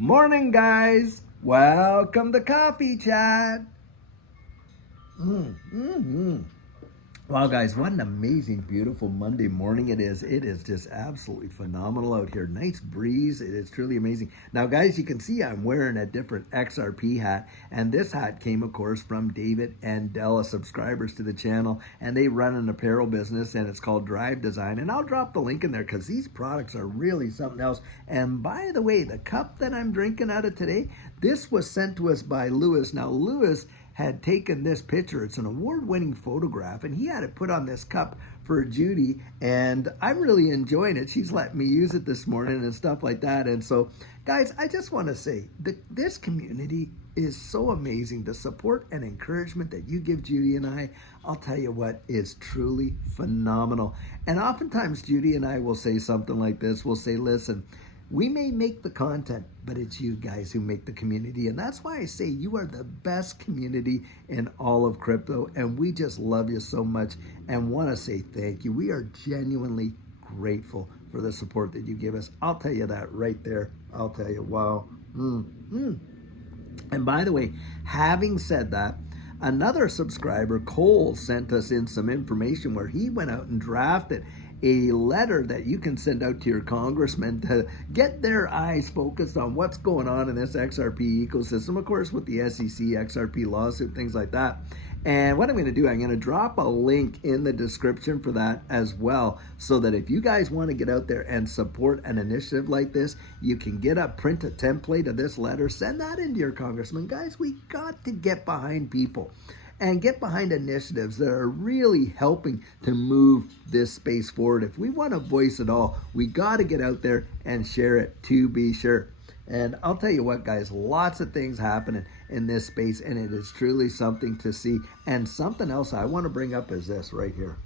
Morning, guys. Welcome to Coffee Chat. Wow, guys, what an amazing, beautiful Monday morning it is. It is just absolutely phenomenal out here. Nice breeze. It is truly amazing. Now, guys, you can see I'm wearing a different XRP hat, and this hat came, of course, from David and Della, subscribers to the channel, and they run an apparel business, and it's called Drive Design, and I'll drop the link in there because these products are really something else. And by the way, the cup that I'm drinking out of today, this was sent to us by Lewis. Now, Lewis had taken this picture. It's an award-winning photograph, and he had it put on this cup for Judy, and I'm really enjoying it. She's letting me use it this morning and stuff like that. And so, guys, I just want to say that this community is so amazing. The support and encouragement that you give Judy and I'll tell you what, is truly phenomenal. And oftentimes, Judy and I will say something like this. We'll say, listen, we may make the content, but it's you guys who make the community. And that's why I say you are the best community in all of crypto. And we just love you so much and want to say thank you. We are genuinely grateful for the support that you give us. I'll tell you that right there. I'll tell you, wow. And by the way, having said that, another subscriber, Cole, sent us in some information where he went out and drafted a letter that you can send out to your congressman to get their eyes focused on what's going on in this XRP ecosystem, of course, with the SEC, XRP lawsuit, things like that. And what I'm going to do, I'm going to drop a link in the description for that as well, so that if you guys want to get out there and support an initiative like this, you can print a template of this letter, send that into your congressman. Guys, we got to get behind people and get behind initiatives that are really helping to move this space forward. If we want to voice it all, we got to get out there and share it, to be sure. And I'll tell you what, guys, lots of things happening in this space, and it is truly something to see. And something else I want to bring up is this right here.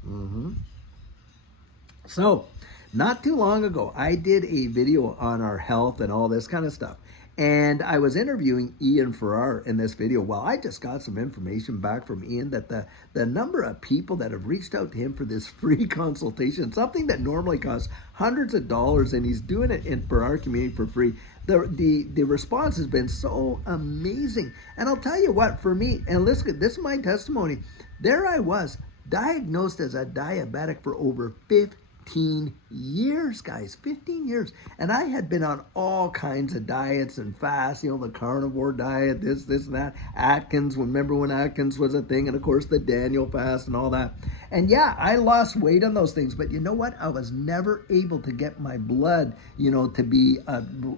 So, not too long ago, I did a video on our health and all this kind of stuff. And I was interviewing Ian Farrar in this video. Well, I just got some information back from Ian that the number of people that have reached out to him for this free consultation, something that normally costs hundreds of dollars, and he's doing it for our community for free. The response has been so amazing. And I'll tell you what, for me, and listen, this is my testimony. There I was, diagnosed as a diabetic for over 15 years, guys, 15 years. And I had been on all kinds of diets and fasts, the carnivore diet, this and that. Atkins, remember when Atkins was a thing, and of course the Daniel fast and all that. And yeah, I lost weight on those things, but you know what? I was never able to get my blood, to be,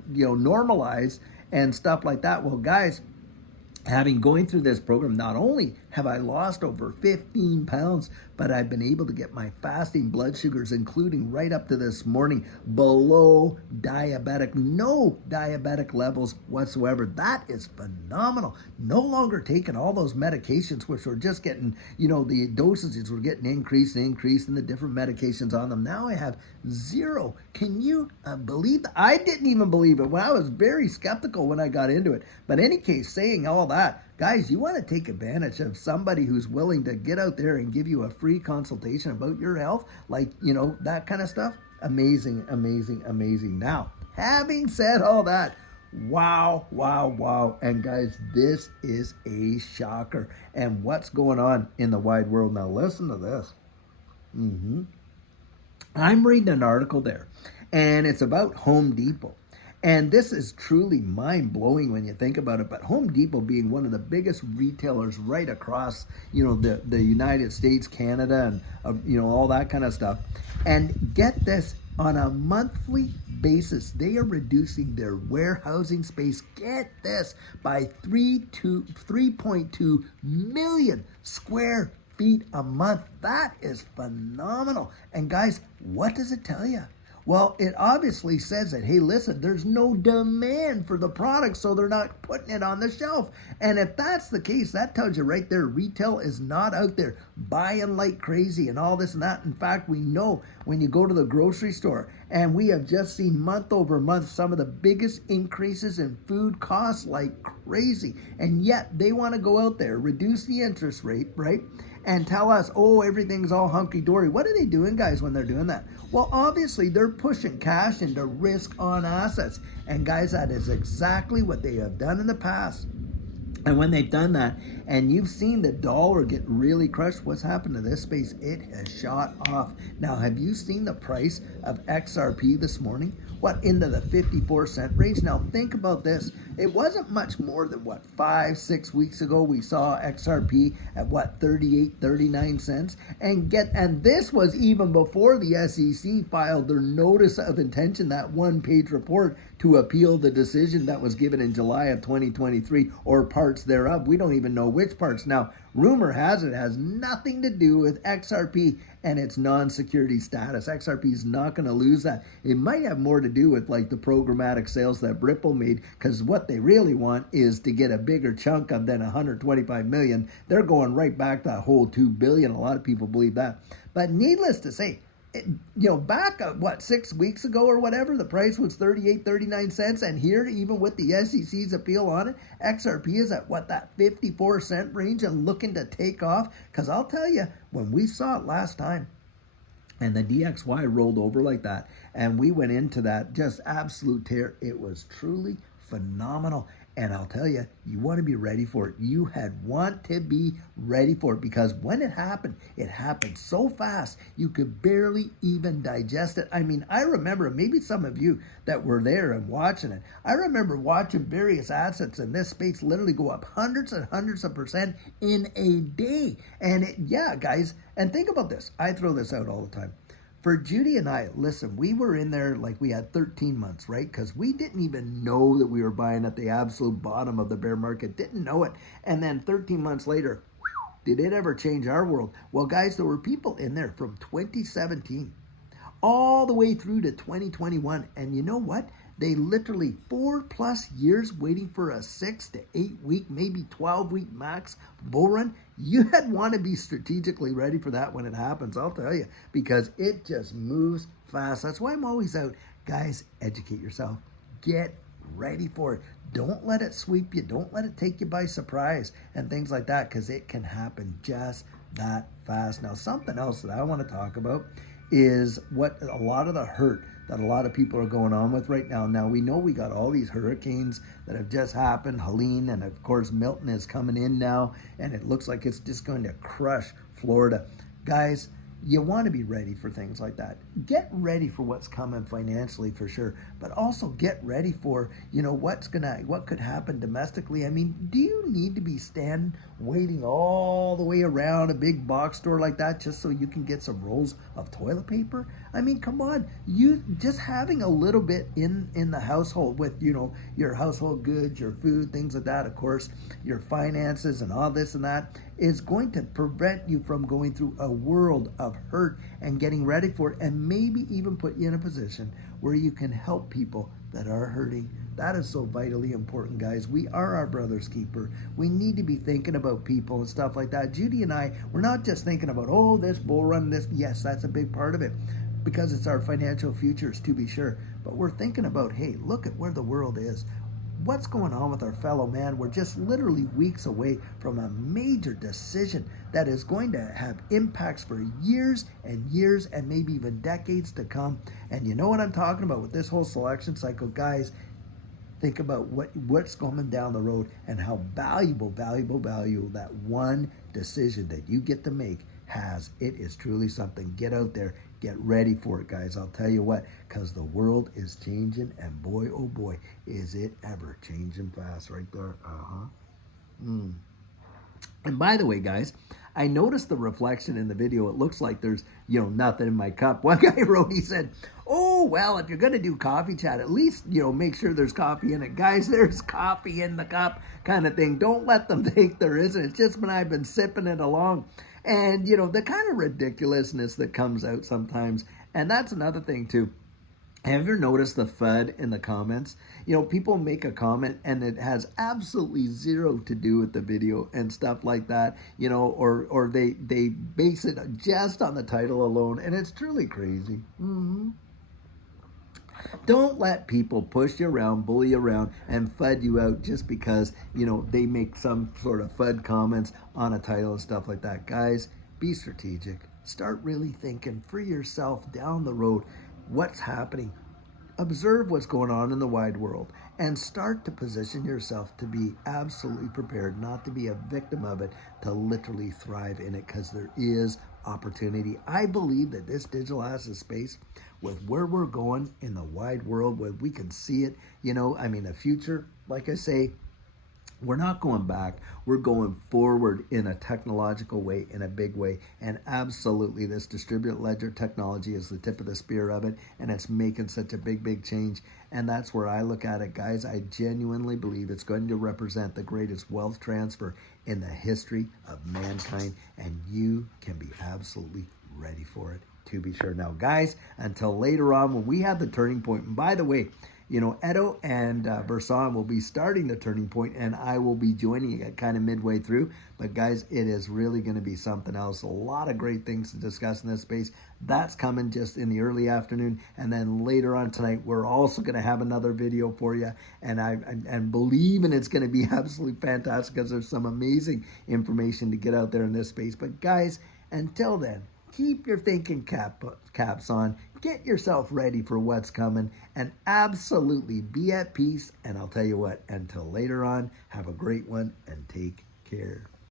normalized and stuff like that. Well, guys, going through this program, not only have I lost over 15 pounds, but I've been able to get my fasting blood sugars, including right up to this morning, below diabetic, no diabetic levels whatsoever. That is phenomenal. No longer taking all those medications, which were just getting, the dosages were getting increased and the different medications on them. Now I have zero. Can you believe that? I didn't even believe it. Well, I was very skeptical when I got into it. But in any case, saying all that, guys, you want to take advantage of somebody who's willing to get out there and give you a free consultation about your health, like, that kind of stuff. Amazing, amazing, amazing. Now, having said all that, wow. And guys, this is a shocker. And what's going on in the wide world? Now, listen to this. I'm reading an article there, and it's about Home Depot. And this is truly mind-blowing when you think about it. But Home Depot being one of the biggest retailers right across, the United States, Canada, and, all that kind of stuff. And get this, on a monthly basis, they are reducing their warehousing space, get this, by 3.2 million square feet a month. That is phenomenal. And guys, what does it tell you? Well, it obviously says that, hey, listen, there's no demand for the product, so they're not putting it on the shelf. And if that's the case, that tells you right there, retail is not out there buying like crazy and all this and that. In fact, we know when you go to the grocery store And we have just seen month over month some of the biggest increases in food costs like crazy. And yet they want to go out there, reduce the interest rate, right? And tell us, oh, everything's all hunky-dory. What are they doing, guys, when they're doing that? Well, obviously, they're pushing cash into risk-on assets. And guys, that is exactly what they have done in the past. And when they've done that, and you've seen the dollar get really crushed, what's happened to this space? It has shot off. Now, have you seen the price of XRP this morning? What, into the 54-cent range? Now, think about this. It wasn't much more than, 5-6 weeks ago, we saw XRP at, 38, 39 cents? And this was even before the SEC filed their notice of intention, that one-page report to appeal the decision that was given in July of 2023, or parts thereof. We don't even know which parts. Now, rumor has it has nothing to do with XRP and its non-security status. XRP is not going to lose that. It might have more to do with like the programmatic sales that Ripple made, because what they really want is to get a bigger chunk of than 125 million. They're going right back to that whole 2 billion. A lot of people believe that. But needless to say, back 6 weeks ago or whatever, the price was 38, 39 cents. And here, even with the SEC's appeal on it, XRP is at that 54-cent range and looking to take off. Because I'll tell you, when we saw it last time, and the DXY rolled over like that, and we went into that just absolute tear, it was truly phenomenal. And I'll tell you, you want to be ready for it. You want to be ready for it, because when it happened so fast, you could barely even digest it. I mean, I remember, maybe some of you that were there and watching it, I remember watching various assets in this space literally go up hundreds and hundreds of percent in a day. And guys, and think about this. I throw this out all the time. For Judy and I, listen, we were in there like we had 13 months, right? Because we didn't even know that we were buying at the absolute bottom of the bear market. Didn't know it. And then 13 months later, did it ever change our world? Well, guys, there were people in there from 2017 all the way through to 2021. And you know what? They literally 4+ years waiting for a 6 to 8 week, maybe 12-week max bull run. You'd want to be strategically ready for that when it happens, I'll tell you, because it just moves fast. That's why I'm always out. Guys, educate yourself. Get ready for it. Don't let it sweep you. Don't let it take you by surprise and things like that, because it can happen just that fast. Now, something else that I want to talk about is what a lot of the hurt that a lot of people are going on with right now. Now, we know we got all these hurricanes that have just happened, Helene, and of course Milton is coming in now, and it looks like it's just going to crush Florida. Guys, you want to be ready for things like that. Get ready for what's coming financially for sure, but also get ready for, what could happen domestically. I mean, do you need to be waiting all the way around a big box store like that just so you can get some rolls of toilet paper? I mean, come on, you just having a little bit in the household with, your household goods, your food, things like that, of course, your finances and all this and that, is going to prevent you from going through a world of hurt and getting ready for it, and maybe even put you in a position where you can help people that are hurting. That is so vitally important, guys. We are our brother's keeper. We need to be thinking about people and stuff like that. Judy and I, we're not just thinking about, this bull run, this. Yes, that's a big part of it, because it's our financial futures, to be sure. But we're thinking about, hey, look at where the world is. What's going on with our fellow man? We're just literally weeks away from a major decision that is going to have impacts for years and years and maybe even decades to come. And you know what I'm talking about with this whole selection cycle, guys. Think about what's coming down the road and how valuable that one decision that you get to make has. It is truly something. Get out there. Get ready for it, guys. I'll tell you what, because the world is changing, and boy, oh boy, is it ever changing fast right there. And by the way, guys, I noticed the reflection in the video. It looks like there's, nothing in my cup. One guy wrote, he said, oh, well, if you're going to do coffee chat, at least, make sure there's coffee in it. Guys, there's coffee in the cup kind of thing. Don't let them think there isn't. It's just when I've been sipping it along. And, the kind of ridiculousness that comes out sometimes. And that's another thing, too. Have you ever noticed the FUD in the comments? People make a comment and it has absolutely zero to do with the video and stuff like that, or they base it just on the title alone. And it's truly crazy. Don't let people push you around, bully you around, and FUD you out just because, they make some sort of FUD comments on a title and stuff like that. Guys, be strategic. Start really thinking for yourself down the road what's happening. Observe what's going on in the wide world and start to position yourself to be absolutely prepared, not to be a victim of it, to literally thrive in it, because there is opportunity. I believe that this digital asset space, with where we're going in the wide world, where we can see it, the future, like I say, we're not going back. We're going forward in a technological way, in a big way. And absolutely, this distributed ledger technology is the tip of the spear of it. And it's making such a big, big change. And that's where I look at it, guys. I genuinely believe it's going to represent the greatest wealth transfer in the history of mankind. And you can be absolutely ready for it, to be sure. Now, guys, until later on when we have the turning point. And by the way, Edo and Versan will be starting the turning point, and I will be joining it kind of midway through. But guys, it is really going to be something else. A lot of great things to discuss in this space. That's coming just in the early afternoon, and then later on tonight, we're also going to have another video for you. And I'm believing it's going to be absolutely fantastic, because there's some amazing information to get out there in this space. But guys, until then, keep your thinking caps on. Get yourself ready for what's coming, and absolutely be at peace. And I'll tell you what, until later on, have a great one and take care.